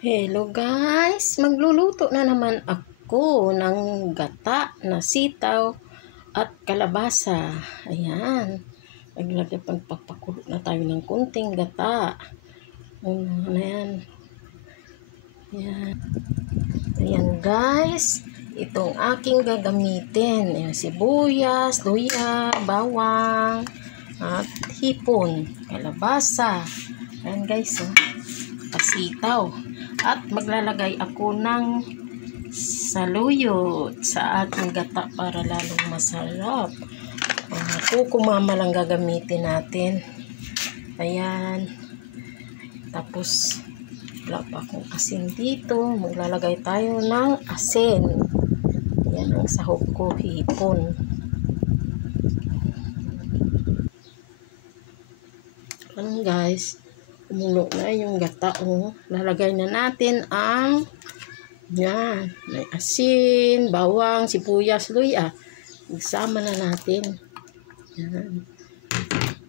Hello guys! Magluluto na naman ako ng gata na sitaw at kalabasa. Ayan. Pagpapakulo na tayo ng kunting gata. Ayan. Ayan. Ayan guys. Itong aking gagamitin. Ayan, sibuyas, luya, bawang, at hipon, kalabasa. Ayan guys. Pasitaw. At maglalagay ako ng saluyot sa aking gata para lalong masarap. Kukumama lang gagamitin natin. Ayan. Tapos wala pa akong asin dito. Maglalagay tayo ng asin. Yan ang sahog ko, hipon. Ano guys? Kumulo na yung gata. Lalagay na natin ang yan. May asin, bawang, sibuyas, luya. Isama na natin. Yan.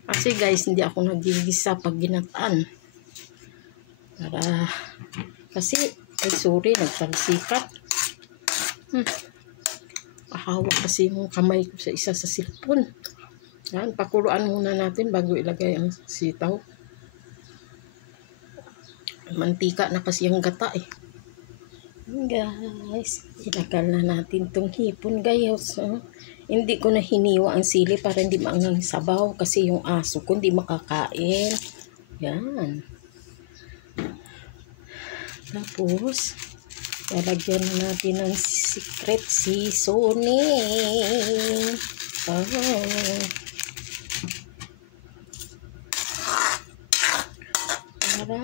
Kasi guys, hindi ako nagigisa pag ginataan. Kasi, sorry, nagtalsikat. Pahawak kasi yung kamay ko sa isa sa silpon. Yan, pakuluan muna natin bago ilagay ang sitaw. Mantika na kasi yung gata eh. Guys, ilagay na natin tong hipon guys. Hindi ko na hiniwa ang sili para hindi maangang sabaw kasi yung aso ko hindi makakain. Yan. Tapos, lalagyan na natin ng secret seasoning. Para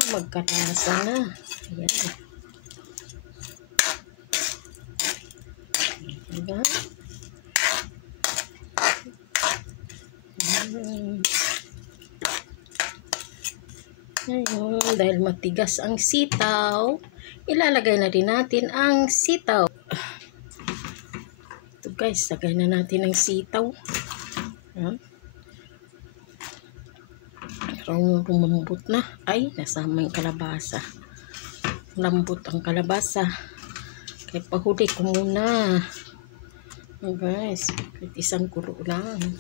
magkalasa na. Ayan. Diba? Ngayon, dahil matigas ang sitaw, ilalagay na rin natin ang sitaw. Ito guys, lagay na natin ang sitaw. Lumambot na. Ay, nasama yung kalabasa. Lambot ang kalabasa. Kaya pahuli ko muna. Guys, isang kulo lang.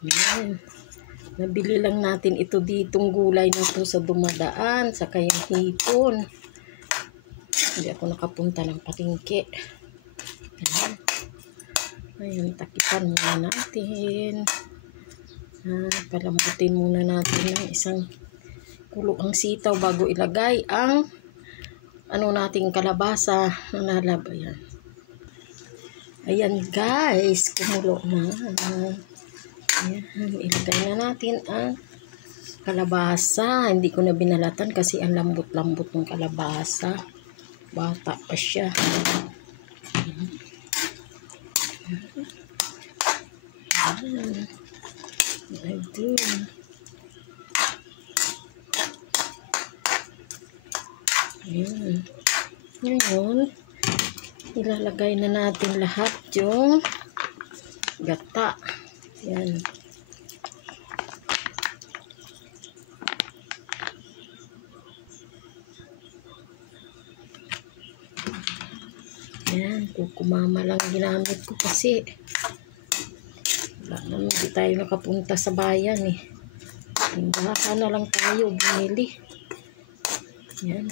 Yan. Nabili lang natin ito ditong gulay na to sa dumadaan. Sa kayang hipon. Hindi ako nakapunta ng palengke. Yan. Ayun, takipan muna natin. Palambutin muna natin ng isang kulo ang sitaw bago ilagay ang nating kalabasa na nalabayan. Ayan guys, kumulo na. Ayan, ilagay na natin ang kalabasa. Hindi ko na binalatan kasi ang lambot-lambot ng kalabasa. Bata pa siya. Ayan. Ngayon, ilalagay na natin lahat yung gata. Ayan. Ayan, kukumama lang ginamit ko kasi hindi tayo nakapunta sa bayan eh. Baka na lang tayo bumili. Ayan.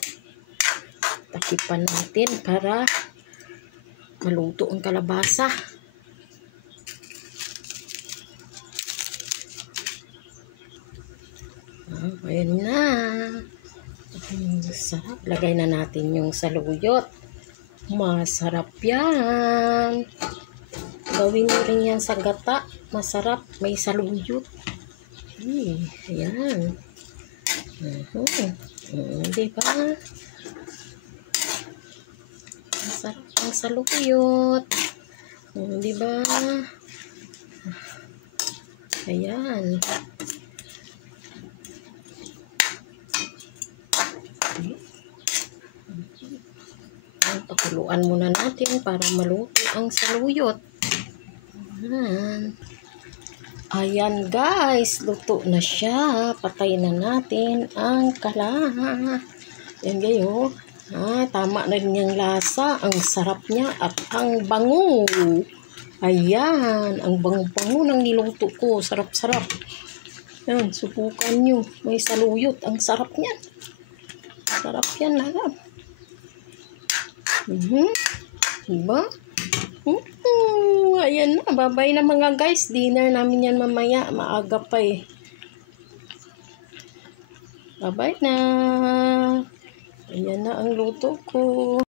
Takipan natin para maluto ang kalabasa. Ayan na. Sarap. Lagay na natin yung saluyot. Masarap yan. Gawin mo rin yan sa gata. Masarap. May saluyot. Ayan. Diba? Masarap ang saluyot. Diba? Ayan. Pakuluan muna natin para maluto ang saluyot. Ayan guys, luto na siya. Patay na natin ang kala. Yan gayo. Tama na rin yung lasa. Ang sarap niya at ang bango. Ayan, ang bango-bango ng niluto ko. Sarap-sarap. Yan, subukan nyo. May saluyot. Ang sarap niyan. Sarap yan, harap. Diba? Ayan na, babay na mga guys. Dinner namin yan mamaya. Maaga pa eh. Babay na. Ayan na ang luto ko.